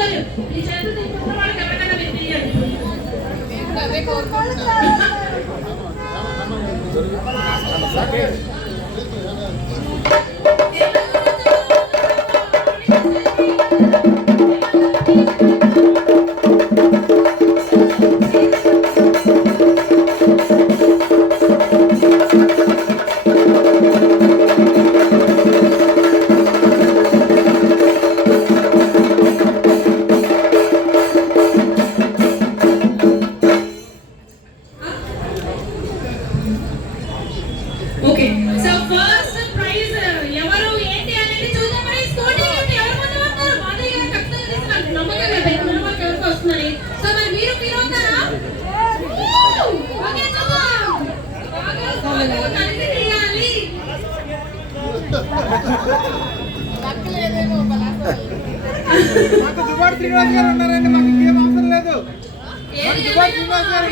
గారు ఈ చేతులు తీసుకున్న వాళ్ళకి ఎవరికైనా మీరు తీయండి. అదే కోరుకుంటున్నా. ఓకే సో ఫస్ట్ ప్రైజ్ ఎవరు ఏంటి అనేది చూద్దాం. మరి స్కూటీ ఏంటి ఎవరు ముందు వస్తారు? మాధవి గారు ఖచ్చితంగా తీసుకున్నారు. నమ్మకం లేదు మన వాళ్ళకి ఎవరికి వస్తుందని. సో మరి మీరు వస్తారా? ఓకే చూద్దాం. బాగా కలిసి తీయాలి. లక్ లేదేమో బలాసో. మాకు దుబాయ్ శ్రీనివాస్ గారు ఉన్నారండి. మాకు ఇంకేం అవసరం లేదు. ఏది దుబాయ్ శ్రీనివాస్ గారు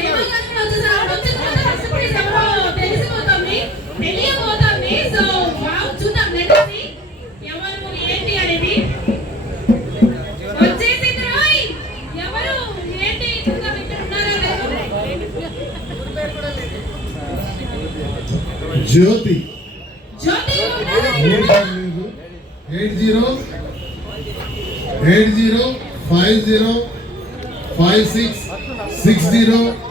తెలిసిపోతుంది, తెలియబోతుంది. సో వావ్ చూద్దాం నెక్స్ట్ ఎవరు ఏంటి అనేది వచ్చేసింది. రాయ్ ఎవరు ఏంటి చూద్దాం. ఇక్కడ ఉన్నారా జ్యోతి జ్యోతి 80505660